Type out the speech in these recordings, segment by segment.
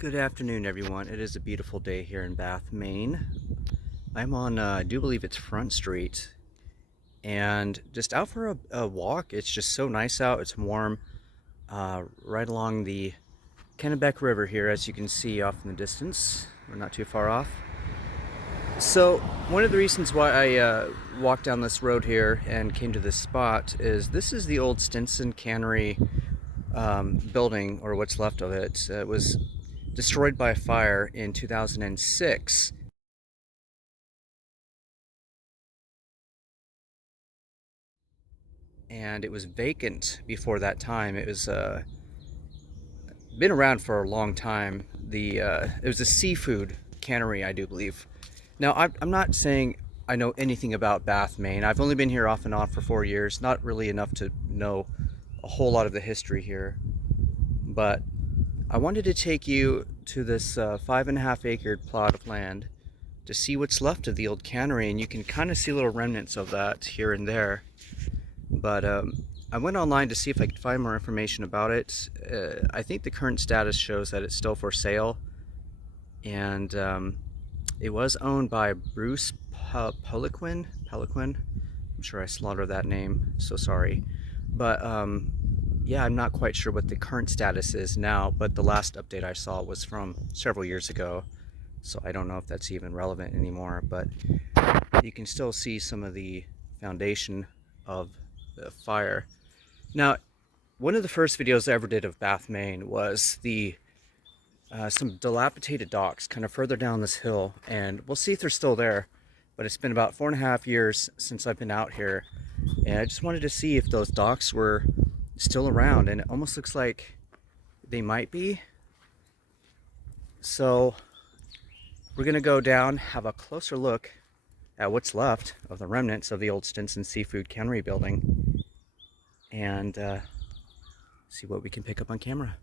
Good afternoon, everyone. It is a beautiful day here in Bath, Maine. I'm on, I do believe it's Front Street, and just out for a walk. It's just so nice out. It's warm, right along the Kennebec River here, as you can see off in the distance. We're not too far off. So, one of the reasons why I walked down this road here and came to this spot is this is the old Stinson Cannery building, or what's left of it. It was destroyed by a fire in 2006. And it was vacant before that time. It was been around for a long time. It was a seafood cannery, I do believe. Now, I'm not saying I know anything about Bath, Maine. I've only been here off and on for 4 years, not really enough to know a whole lot of the history here. But I wanted to take you to this 5.5 acre plot of land to see what's left of the old cannery, and you can kind of see little remnants of that here and there. But I went online to see if I could find more information about it. I think the current status shows that it's still for sale, and it was owned by Bruce Poliquin. I'm sure I slaughtered that name, so sorry. But yeah, I'm not quite sure what the current status is now, but the last update I saw was from several years ago, so I don't know if that's even relevant anymore. But you can still see some of the foundation of the fire. Now, one of the first videos I ever did of Bath, Maine was some dilapidated docks kind of further down this hill, and we'll see if they're still there. But it's been about 4.5 years since I've been out here, and I just wanted to see if those docks were still around, and it almost looks like they might be. So we're gonna go down, have a closer look at what's left of the remnants of the old Stinson Seafood Cannery building, and see what we can pick up on camera.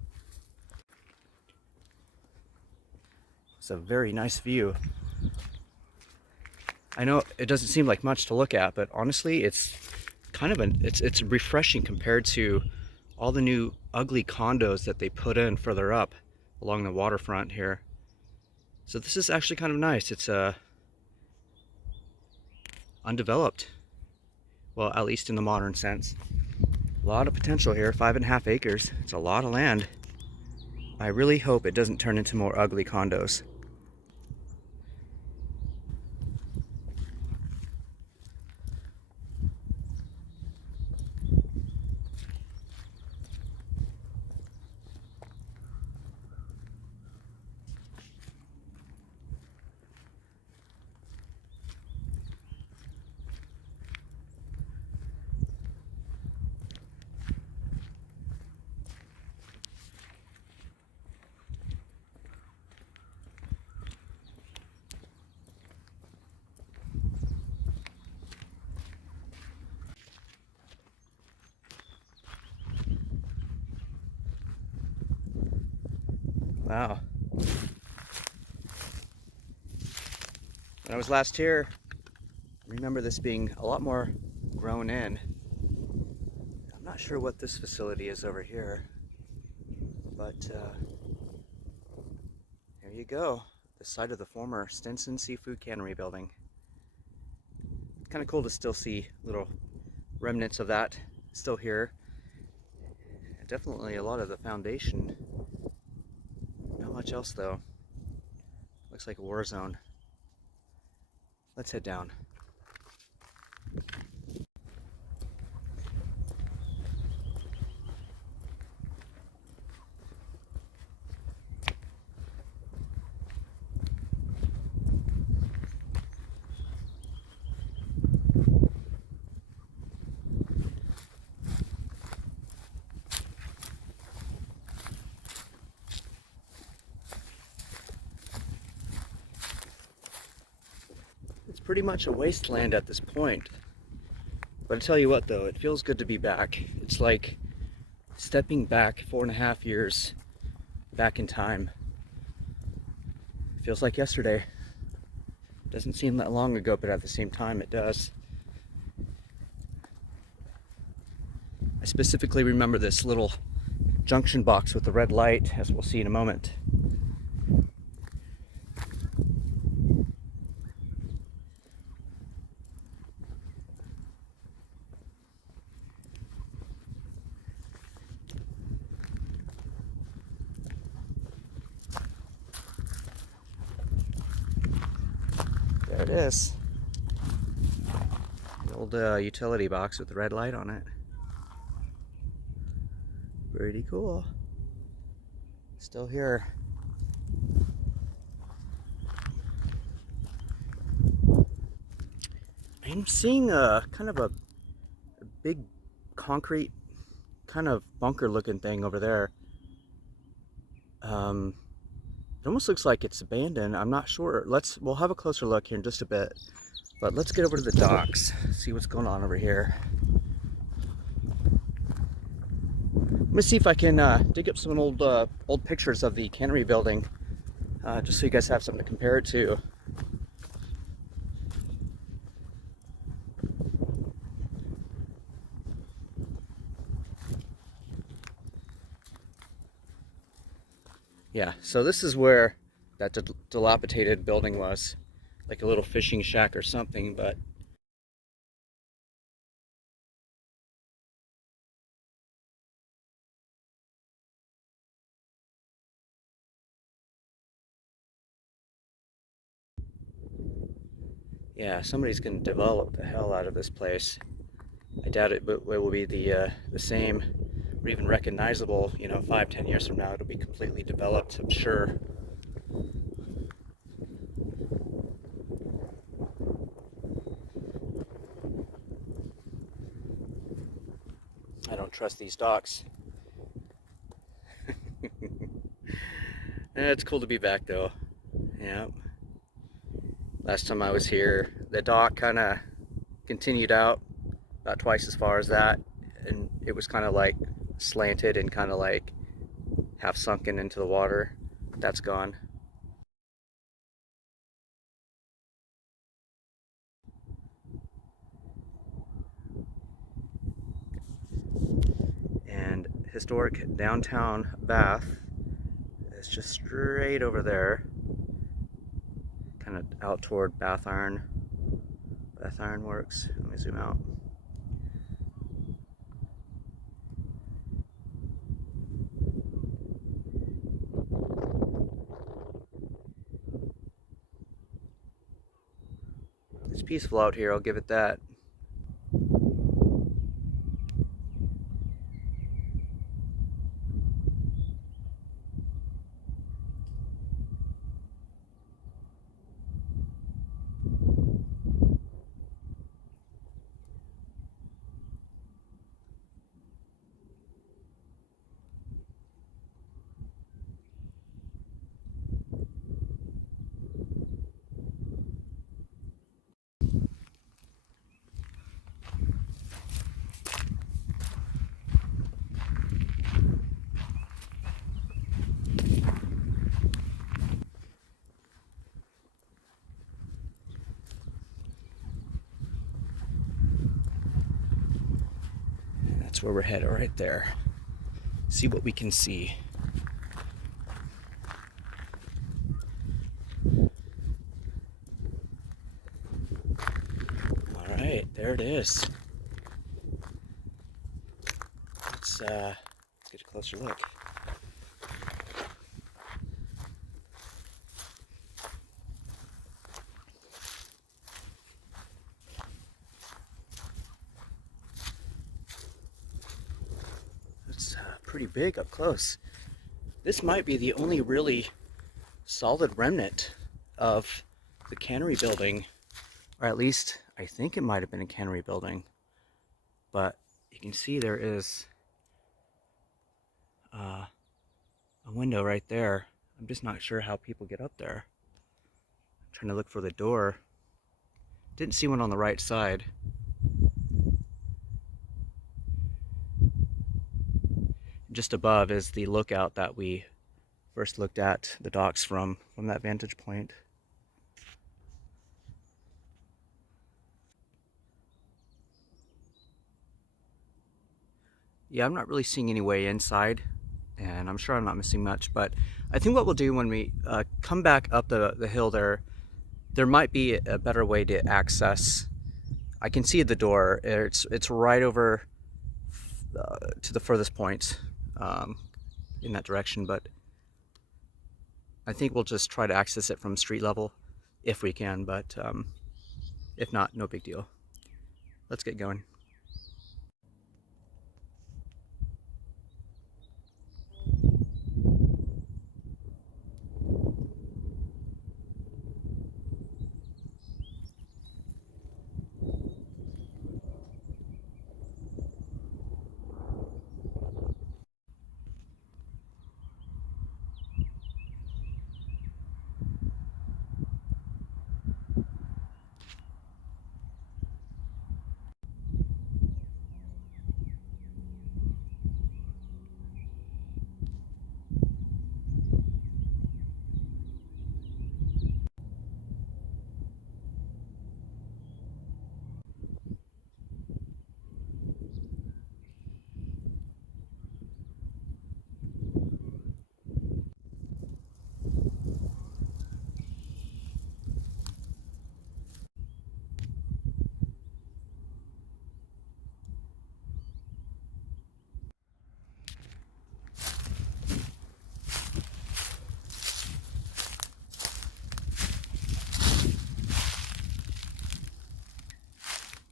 It's a very nice view. I know it doesn't seem like much to look at, but honestly, it's kind of it's refreshing compared to all the new ugly condos that they put in further up along the waterfront here. So this is actually kind of nice. It's undeveloped, well, at least in the modern sense. A lot of potential here. 5.5 acres. It's a lot of land. I really hope it doesn't turn into more ugly condos. Wow. When I was last here, I remember this being a lot more grown in. I'm not sure what this facility is over here, but there you go. The site of the former Stinson Seafood Cannery building. It's kind of cool to still see little remnants of that still here. Definitely a lot of the foundation. Not much else though. Looks like a war zone. Let's head down. Pretty much a wasteland at this point. But I tell you what though, it feels good to be back. It's like stepping back 4.5 years back in time. It feels like yesterday. Doesn't seem that long ago, but at the same time it does. I specifically remember this little junction box with the red light, as we'll see in a moment. is. The old utility box with the red light on it. Pretty cool. Still here. I'm seeing a kind of a big concrete kind of bunker looking thing over there. It almost looks like it's abandoned. I'm not sure. We'll have a closer look here in just a bit. But let's get over to the docks, see what's going on over here. Let me see if I can dig up some old pictures of the Cannery building, just so you guys have something to compare it to. Yeah, so this is where that dilapidated building was, like a little fishing shack or something, but yeah, somebody's gonna develop the hell out of this place. I doubt it, but it will be the same or even recognizable. 5-10 years from now, it'll be completely developed, I'm sure. I don't trust these docks. It's cool to be back though. Yeah. Last time I was here, the dock kind of continued out about twice as far as that, and it was kind of like slanted and kind of like half sunken into the water. That's gone. And historic downtown Bath is just straight over there, kind of out toward Bath Iron Works. Let me zoom out. It's peaceful out here, I'll give it that. That's where we're headed, right there. See what we can see. All right, there it is. Let's get a closer look. It's pretty big up close. This might be the only really solid remnant of the Cannery building, or at least I think it might have been a Cannery building. But you can see there is a window right there. I'm just not sure how people get up there. I'm trying to look for the door. Didn't see one on the right side. Just above is the lookout that we first looked at the docks from that vantage point. Yeah, I'm not really seeing any way inside, and I'm sure I'm not missing much, but I think what we'll do when we come back up the hill there might be a better way to access. I can see the door. It's right over to the furthest point in that direction, but I think we'll just try to access it from street level if we can. But If not, no big deal. Let's get going.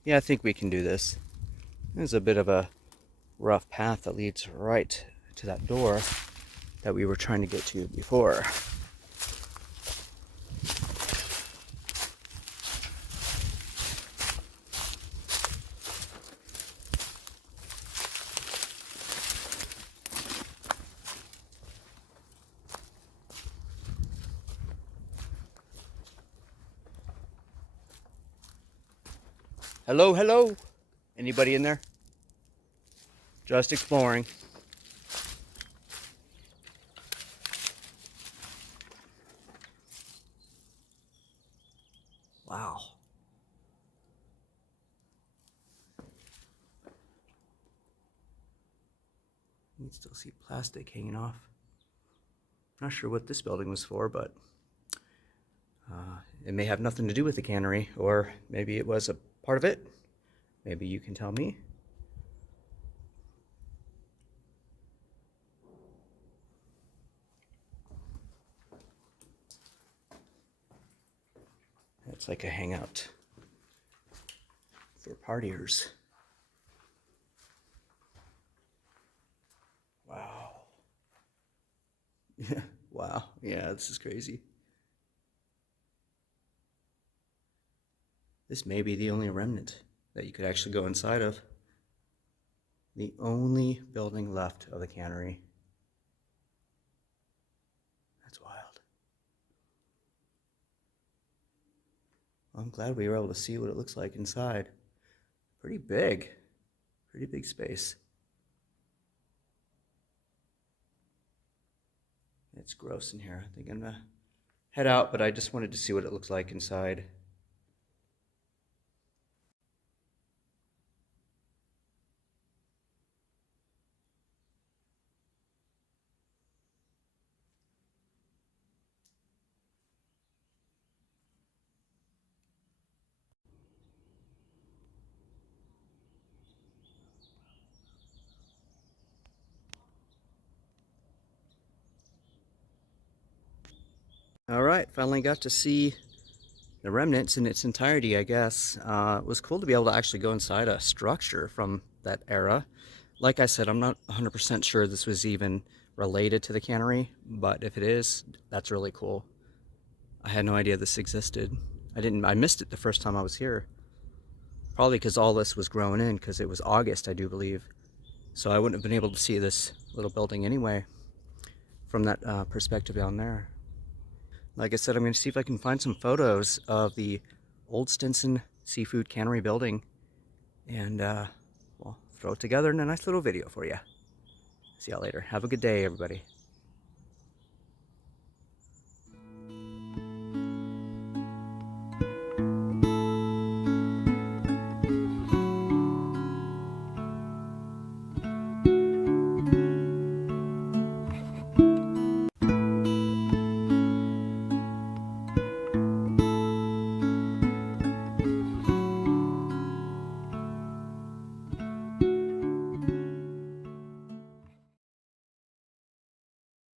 Yeah, I think we can do this. There's a bit of a rough path that leads right to that door that we were trying to get to before. Hello, hello. Anybody in there? Just exploring. Wow. You can still see plastic hanging off. Not sure what this building was for, but it may have nothing to do with the cannery, or maybe it was a part of it. Maybe you can tell me. It's like a hangout for partiers. Wow. Wow. Yeah, this is crazy. This may be the only remnant that you could actually go inside of. The only building left of the cannery. That's wild. I'm glad we were able to see what it looks like inside. Pretty big space. It's gross in here. I think I'm gonna head out, but I just wanted to see what it looks like inside. All right, finally got to see the remnants in its entirety, I guess. It was cool to be able to actually go inside a structure from that era. Like I said, I'm not 100% sure this was even related to the cannery, but if it is, that's really cool. I had no idea this existed. I missed it the first time I was here. Probably because all this was growing in, because it was August, I do believe. So I wouldn't have been able to see this little building anyway from that perspective down there. Like I said, I'm going to see if I can find some photos of the old Stinson seafood cannery building and well, throw it together in a nice little video for you. See y'all later. Have a good day, everybody.